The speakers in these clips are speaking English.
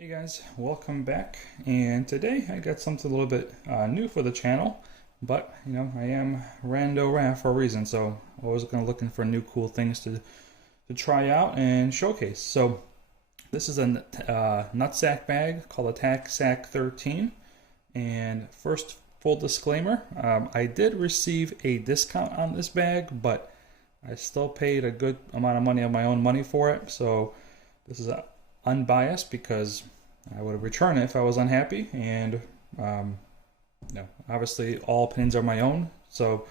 Hey guys, welcome back. And today I got something a little bit new for the channel, but I am Rando Raf for a reason, so always looking for new cool things to try out and showcase. So this is a nutsack bag called a Tacsac 13. And first, full disclaimer, I did receive a discount on this bag, but I still paid a good amount of money of my own money for it. So this is unbiased because I would have returned it if I was unhappy. And obviously all opinions are my own. So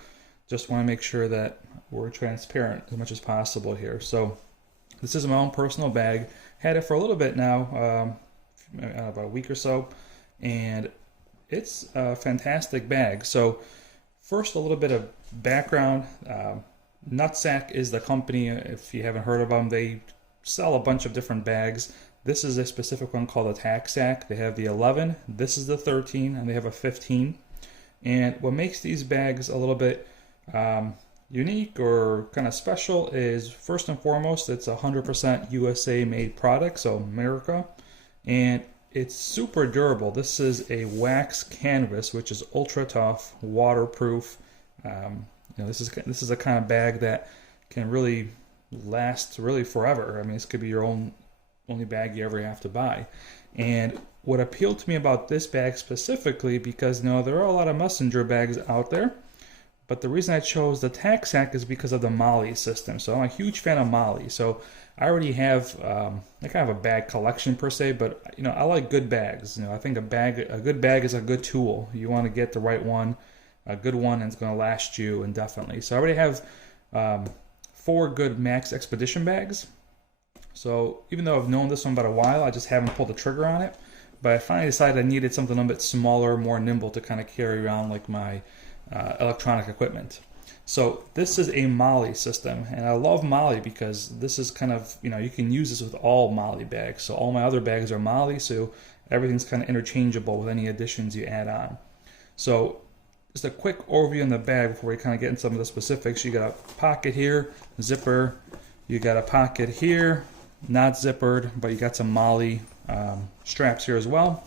just want to make sure that we're transparent as much as possible here. So this is my own personal bag. Had it for a little bit now, about a week or so, and it's a fantastic bag. So first, a little bit of background. Nutsac is the company. If you haven't heard of them, they sell a bunch of different bags. This is a specific one called a Tacsac. They have the 11, this is the 13, and they have a 15. And what makes these bags a little bit unique or kind of special is, first and foremost, it's a 100% USA made product, so America, and it's super durable. This is a wax canvas, which is ultra tough, waterproof. This is a kind of bag that can really last really forever. I mean, this could be your only bag you ever have to buy. And what appealed to me about this bag specifically, because there are a lot of messenger bags out there, but the reason I chose the Tacsac is because of the MOLLE system. So I'm a huge fan of MOLLE. So I already have I kind of a bag collection per se, but I like good bags. I think a good bag is a good tool. You want to get the right one, a good one, and it's going to last you indefinitely. So I already have 4 good Max Expedition bags. So even though I've known this one about a while, I just haven't pulled the trigger on it. But I finally decided I needed something a little bit smaller, more nimble to kind of carry around like my electronic equipment. So this is a MOLLE system, and I love MOLLE because this is kind of, you can use this with all MOLLE bags. So all my other bags are MOLLE, so everything's kind of interchangeable with any additions you add on. So just a quick overview on the bag before we kind of get into some of the specifics. You got a pocket here, zipper. You got a pocket here, not zippered, but you got some MOLLE straps here as well.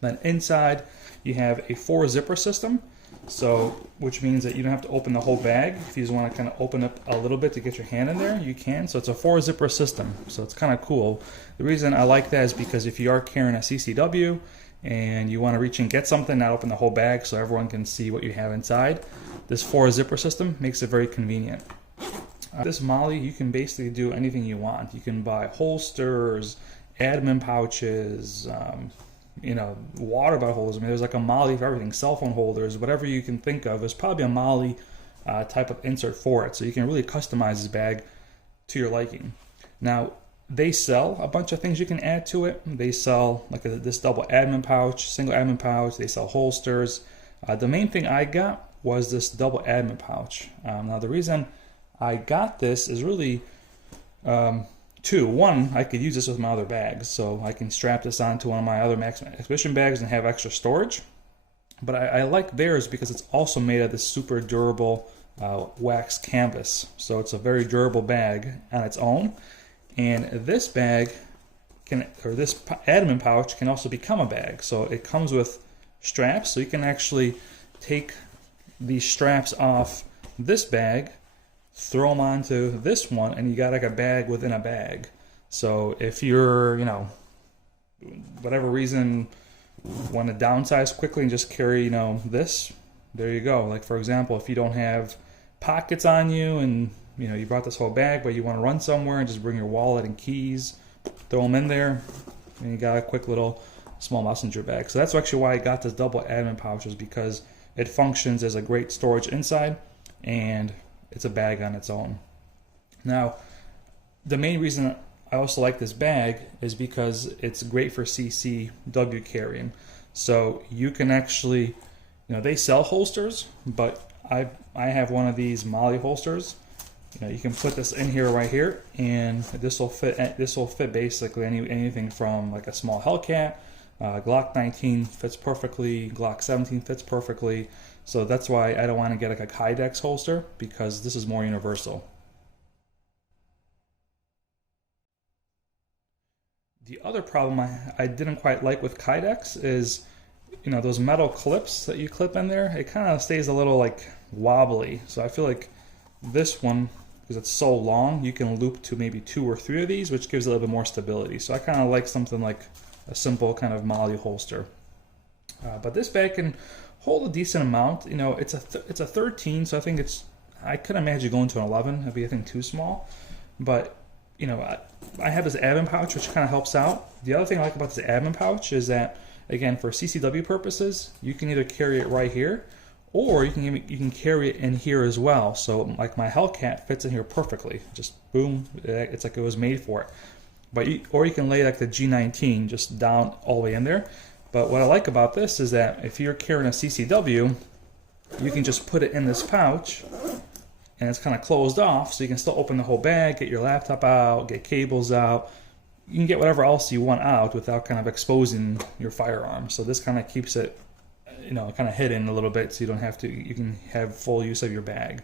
Then inside you have a 4-zipper system, so which means that you don't have to open the whole bag. If you just want to kind of open up a little bit to get your hand in there, you can. So it's a 4-zipper system, so it's kind of cool. The reason I like that is because if you are carrying a CCW and you want to reach and get something, not open the whole bag so everyone can see what you have inside, this 4-zipper system makes it very convenient. This MOLLE, you can basically do anything you want. You can buy holsters, admin pouches, water bottle holders. I mean, there's like a MOLLE for everything. Cell phone holders, whatever you can think of. There's probably a MOLLE type of insert for it. So you can really customize this bag to your liking. Now, they sell a bunch of things you can add to it. They sell like this double admin pouch, single admin pouch. They sell holsters. The main thing I got was this double admin pouch. Now, the reason I got this is really two. One, I could use this with my other bags, so I can strap this onto one of my other Max Expedition bags and have extra storage. But I like theirs because it's also made of this super durable wax canvas. So it's a very durable bag on its own. And this bag this admin pouch can also become a bag. So it comes with straps, so you can actually take these straps off this bag, throw them onto this one, and you got like a bag within a bag. So if you're, whatever reason, want to downsize quickly and just carry, this, there you go. Like, for example, if you don't have pockets on you and, you brought this whole bag, but you want to run somewhere and just bring your wallet and keys, throw them in there, and you got a quick little small messenger bag. So that's actually why I got this double admin pouch, is because it functions as a great storage inside, and it's a bag on its own. Now, the main reason I also like this bag is because it's great for CCW carrying. So you can actually, they sell holsters, but I have one of these MOLLE holsters. You can put this in here right here, and this will fit. This will fit basically anything from like a small Hellcat. Glock 19 fits perfectly. Glock 17 fits perfectly. So that's why I don't want to get like a Kydex holster, because this is more universal. The other problem I didn't quite like with Kydex is, those metal clips that you clip in there, it kind of stays a little like wobbly. So I feel like this one, because it's so long, you can loop to maybe 2 or 3 of these, which gives it a little bit more stability. So I kind of like something like a simple kind of MOLLE holster. But this bag can hold a decent amount. It's a 13, so I think I could imagine going to an 11. That'd be, I think, too small. But I have this admin pouch, which kind of helps out. The other thing I like about this admin pouch is that, again, for CCW purposes, you can either carry it right here, or you can carry it in here as well. So like my Hellcat fits in here perfectly. Just boom, it's like it was made for it. Or you can lay like the G19 just down all the way in there. But what I like about this is that if you're carrying a CCW, you can just put it in this pouch, and it's kind of closed off, so you can still open the whole bag, get your laptop out, get cables out. You can get whatever else you want out without kind of exposing your firearm. So this kind of keeps it, kind of hidden a little bit, so you can have full use of your bag.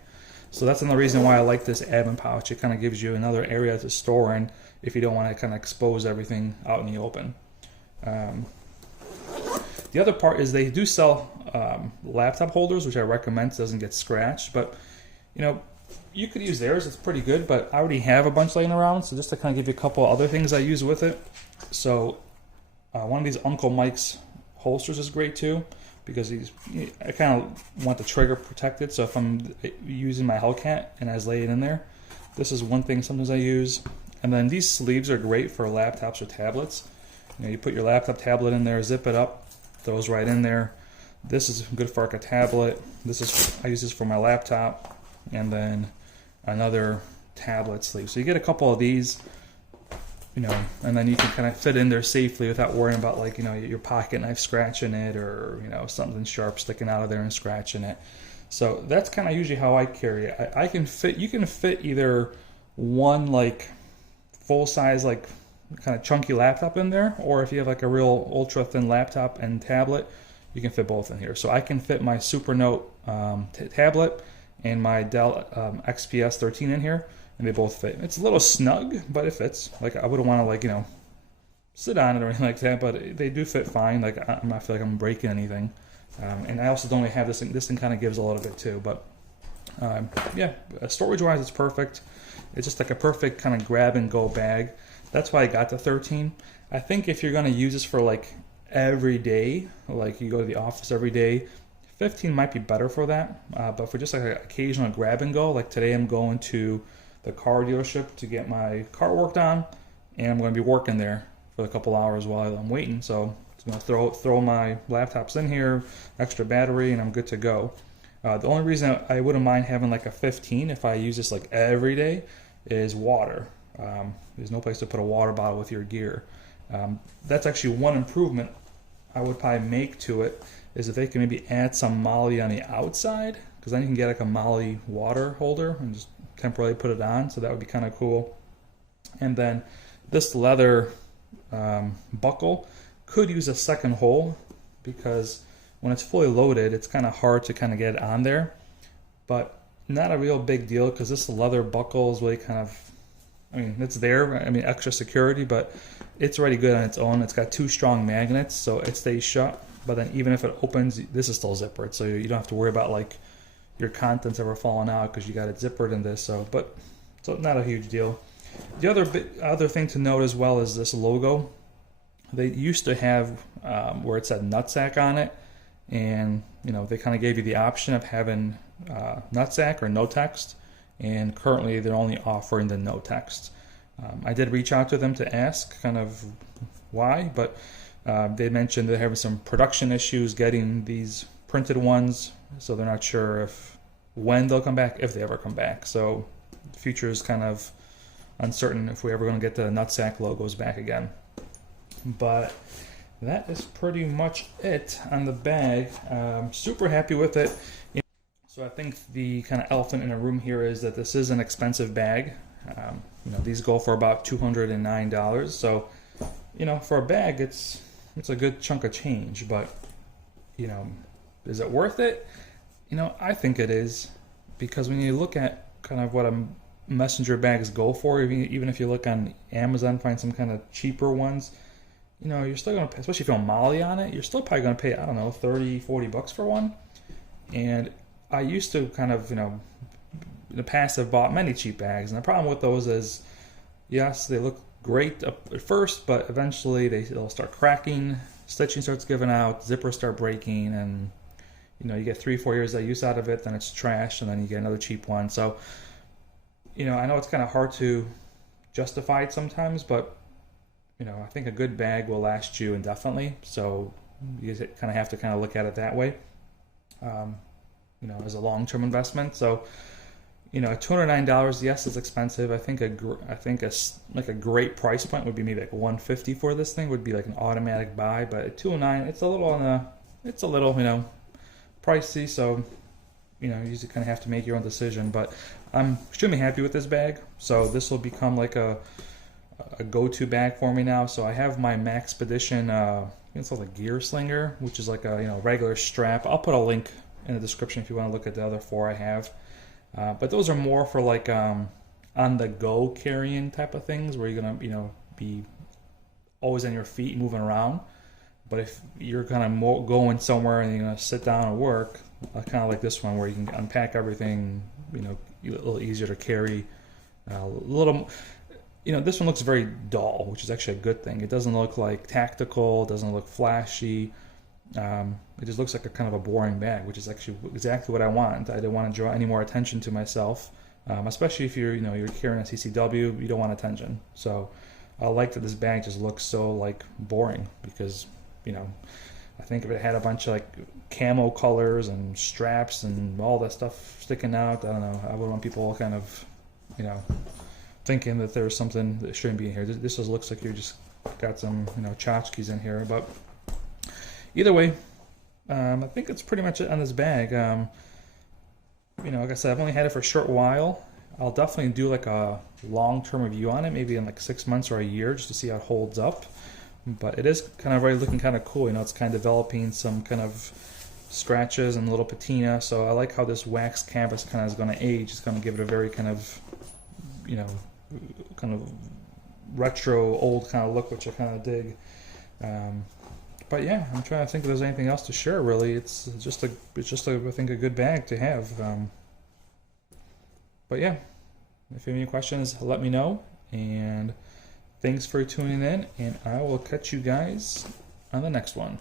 So that's another reason why I like this admin pouch. It kind of gives you another area to store in if you don't want to kind of expose everything out in the open. The other part is they do sell laptop holders, which I recommend so it doesn't get scratched. But you could use theirs. It's pretty good, but I already have a bunch laying around. So just to kind of give you a couple other things I use with it. So one of these Uncle Mike's holsters is great too, because I kind of want the trigger protected. So if I'm using my Hellcat and I just lay it in there, this is one thing sometimes I use. And then these sleeves are great for laptops or tablets. You put your laptop tablet in there, zip it up, throws right in there. This is good for like a tablet. I use this for my laptop, and then another tablet sleeve. So you get a couple of these, and then you can kind of fit in there safely without worrying about like your pocket knife scratching it, or something sharp sticking out of there and scratching it. So that's kind of usually how I carry it. You can fit either one like full size like kind of chunky laptop in there, or if you have like a real ultra thin laptop and tablet, you can fit both in here. So I can fit my Supernote tablet and my Dell XPS 13 in here, and they both fit. It's a little snug, but it fits. Like I wouldn't want to sit on it or anything like that, but they do fit fine. Like I'm not feel like I'm breaking anything. And I also don't really have this thing. This thing kind of gives a little bit too, but yeah, storage wise it's perfect. It's just like a perfect kind of grab and go bag. That's why I got the 13. I think if you're going to use this for like every day, like you go to the office every day, 15 might be better for that. But for just like an occasional grab and go, like today I'm going to the car dealership to get my car worked on, and I'm going to be working there for a couple hours while I'm waiting. So I'm going to throw my laptops in here, extra battery, and I'm good to go. The only reason I wouldn't mind having like a 15 if I use this like every day is water. There's no place to put a water bottle with your gear. That's actually one improvement I would probably make to it, is if they can maybe add some MOLLE on the outside, because then you can get like a MOLLE water holder and just temporarily put it on. So that would be kind of cool. And then this leather buckle could use a second hole, because when it's fully loaded, it's kind of hard to kind of get it on there. But not a real big deal, because this leather buckle is really kind of, it's there. Extra security, but it's already good on its own. It's got 2 strong magnets, so it stays shut. But then even if it opens, this is still zippered, so you don't have to worry about like your contents ever falling out because you got it zippered in this. So not a huge deal. The other thing to note as well is this logo. They used to have where it said Nutsac on it, and they kind of gave you the option of having Nutsac or no text. And currently they're only offering the no text. I did reach out to them to ask kind of why, but they mentioned they're having some production issues getting these printed ones, so they're not sure when they'll come back, if they ever come back. So the future is kind of uncertain if we're ever going to get the Nutsac logos back again. But that is pretty much it on the bag. Super happy with it. So I think the kind of elephant in the room here is that this is an expensive bag. These go for about $209. So, for a bag, it's a good chunk of change. But, is it worth it? I think it is, because when you look at kind of what I'm messenger bags go for. Even if you look on Amazon, find some kind of cheaper ones, you know, you're still going to pay, especially if you have Molly on it, you're still probably going to pay, I don't know, 30, 40 bucks for one. And I used to kind of, you know, in the past I've bought many cheap bags, and the problem with those is, yes, they look great at first, but eventually they'll start cracking, stitching starts giving out, zippers start breaking, and you know, you get 3-4 years of use out of it, then it's trash, and then you get another cheap one. So, you know, I know it's kind of hard to justify it sometimes, but you know, I think a good bag will last you indefinitely. So you kind of have to kind of look at it that way, you know, as a long-term investment. So, you know, $209, yes, is expensive. I think like a great price point would be maybe like $150 for this thing would be like an automatic buy. But at $209, it's a little you know, pricey. So, you know, you just kind of have to make your own decision. But I'm extremely happy with this bag. So this will become like a go-to bag for me now. So I have my Maxpedition, it's called a gear slinger, which is like a, you know, regular strap. I'll put a link in the description if you want to look at the other 4 I have. But those are more for like on the go carrying type of things where you're gonna, you know, be always on your feet moving around. But if you're kind of going somewhere and you're gonna sit down and work, kind of like this one where you can unpack everything, you know, a little easier to carry, a little. You know, this one looks very dull, which is actually a good thing. It doesn't look like tactical, it doesn't look flashy. It just looks like a kind of a boring bag, which is actually exactly what I want. I didn't want to draw any more attention to myself, especially if you're carrying a CCW, you don't want attention. So I like that this bag just looks so like boring because, you know, I think if it had a bunch of like camo colors and straps and all that stuff sticking out, I don't know, I would want people kind of, you know, thinking that there's something that shouldn't be in here. This just looks like you just got some, you know, tchotchkes in here. But either way, I think it's pretty much it on this bag. You know, like I said, I've only had it for a short while. I'll definitely do like a long-term review on it, maybe in like 6 months or a year, just to see how it holds up. But it is kind of already looking kind of cool. You know, it's kind of developing some kind of scratches and a little patina. So I like how this wax canvas kind of is going to age. It's going to give it a very kind of, you know, kind of retro old kind of look, which I kind of dig. But yeah, I'm trying to think if there's anything else to share. Really, it's just I think a good bag to have. But yeah, if you have any questions, let me know. And thanks for tuning in, and I will catch you guys on the next one.